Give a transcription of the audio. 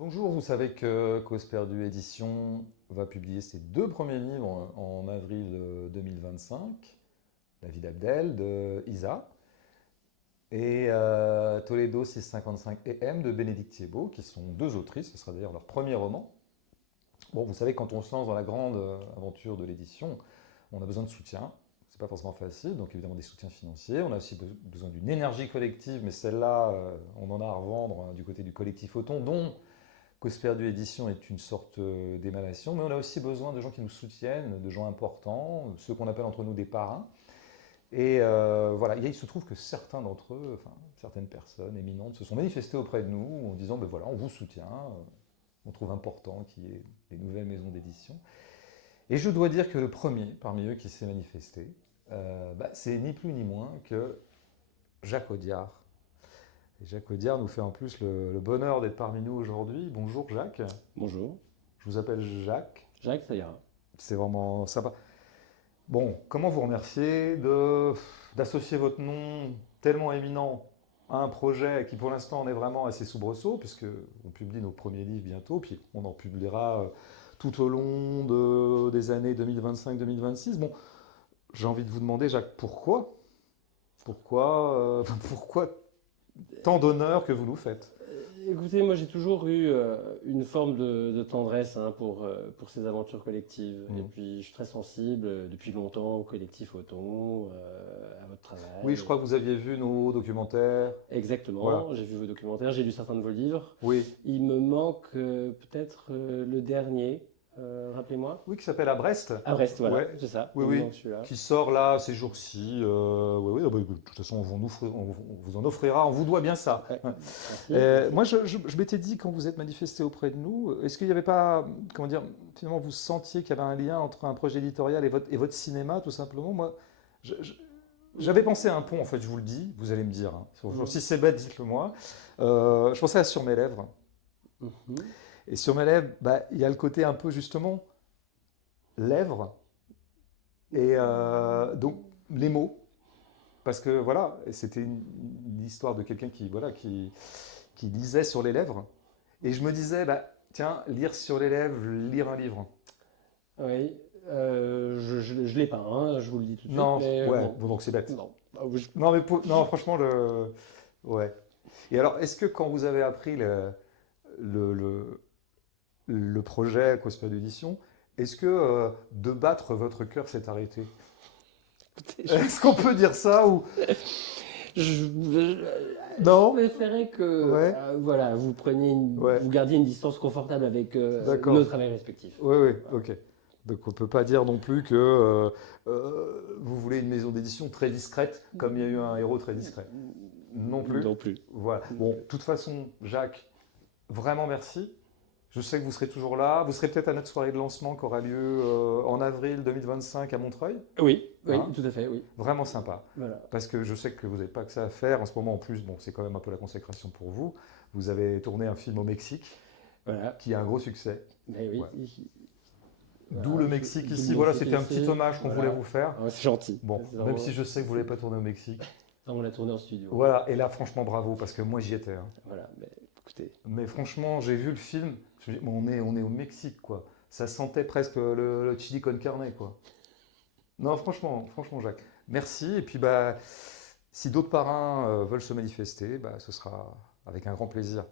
Bonjour, vous savez que Cause perdue édition va publier ses deux premiers livres en avril 2025, La vie d'Abdel de Isa et Toledo 655 EM de Bénédicte Thiebaud, qui sont deux autrices, ce sera d'ailleurs leur premier roman. Bon, vous savez, quand on se lance dans la grande aventure de l'édition, on a besoin de soutien. C'est pas forcément facile, donc évidemment des soutiens financiers. On a aussi besoin d'une énergie collective, mais celle-là, on en a à revendre du côté du collectif Auton, dont Cause perdue édition est une sorte d'émanation, mais on a aussi besoin de gens qui nous soutiennent, de gens importants, ceux qu'on appelle entre nous des parrains. Et voilà, il se trouve que certains d'entre eux, enfin certaines personnes éminentes, se sont manifestés auprès de nous en disant, ben voilà, on vous soutient, on trouve important qu'il y ait des nouvelles maisons d'édition. Et je dois dire que le premier parmi eux qui s'est manifesté, c'est ni plus ni moins que Jacques Audiard. Et Jacques Audiard nous fait en plus le bonheur d'être parmi nous aujourd'hui. Bonjour Jacques. Bonjour. Je vous appelle Jacques. Jacques, ça ira. C'est vraiment sympa. Bon, comment vous remercier d'associer votre nom tellement éminent à un projet qui pour l'instant en est vraiment assez soubresaut, puisqu'on publie nos premiers livres bientôt, puis on en publiera tout au long des années 2025-2026. Bon, j'ai envie de vous demander, Jacques, pourquoi tant d'honneur que vous nous faites? Écoutez, moi j'ai toujours eu une forme de tendresse pour ces aventures collectives. Et puis je suis très sensible depuis longtemps au collectif Auton, à votre travail. Oui, je crois que vous aviez vu nos documentaires. Exactement, Voilà. j'ai vu vos documentaires, j'ai lu certains de vos livres. Oui. Il me manque peut-être le dernier, rappelez-moi. Oui, qui s'appelle À Brest. À Brest, voilà, Ouais. c'est ça. Oui, Il me oui. manque celui-là. Qui sort là ces jours-ci. Oui, oui, de toute façon, on vous en offrira, on vous doit bien ça. Ouais, Ouais. merci. Moi, je m'étais dit, quand vous êtes manifesté auprès de nous, est-ce qu'il n'y avait pas, comment dire, finalement, vous sentiez qu'il y avait un lien entre un projet éditorial et votre cinéma, tout simplement? Moi, j'avais pensé à un pont, en fait, je vous le dis, vous allez me dire. Si c'est bête, dites-le moi. Je pensais à Sur mes lèvres. Mhm. Et Sur mes lèvres, il y a le côté un peu, justement, lèvres. Et donc, les mots. Parce que, voilà, c'était une histoire de quelqu'un qui lisait sur les lèvres. Et je me disais, tiens, lire sur les lèvres, lire un livre. Oui, je l'ai pas, hein, je vous le dis tout de suite, Non, mais ouais, bon. bon, donc c'est bête. Non. Ah oui, Non, mais non, franchement, ouais. Et alors, est-ce que quand vous avez appris le, le, le projet Cospa d'édition, est-ce que de battre votre cœur s'est arrêté? écoutez, Est-ce qu'on peut dire ça ou je non? préférais que Ouais, voilà, vous ouais, vous gardiez une distance confortable avec d'accord. nos travails respectifs. Oui, oui, Voilà. ok. Donc on peut pas dire non plus que vous voulez une maison d'édition très discrète, comme il y a eu un héros très discret. Non plus. Non plus. Voilà. Bon, de toute façon, Jacques, vraiment merci. Je sais que vous serez toujours là. Vous serez peut-être à notre soirée de lancement qui aura lieu en avril 2025 à Montreuil. Oui, oui, Hein? tout à fait, oui. Vraiment sympa. Voilà. Parce que je sais que vous n'avez pas que ça à faire. En ce moment, en plus, bon, c'est quand même un peu la consécration pour vous. Vous avez tourné un film au Mexique Voilà. qui a un gros succès. Mais oui. Ouais. D'où Voilà, le Mexique d'où ici. le Voilà, Mexique c'était un petit ici. hommage qu'on Voilà. voulait vous faire. Ah ouais, c'est gentil. Bon, C'est même vraiment- si je sais que vous ne l'avez pas tourné au Mexique. on l'a tourné en studio. Voilà, et là, franchement, bravo, parce que moi, j'y étais. Hein. Voilà, mais écoutez. Mais franchement, j'ai vu le film. Je me dis, on est au Mexique, quoi. Ça sentait presque le chili con carne, quoi. Non, franchement, Jacques. Merci. Et puis, si d'autres parrains veulent se manifester, ce sera avec un grand plaisir.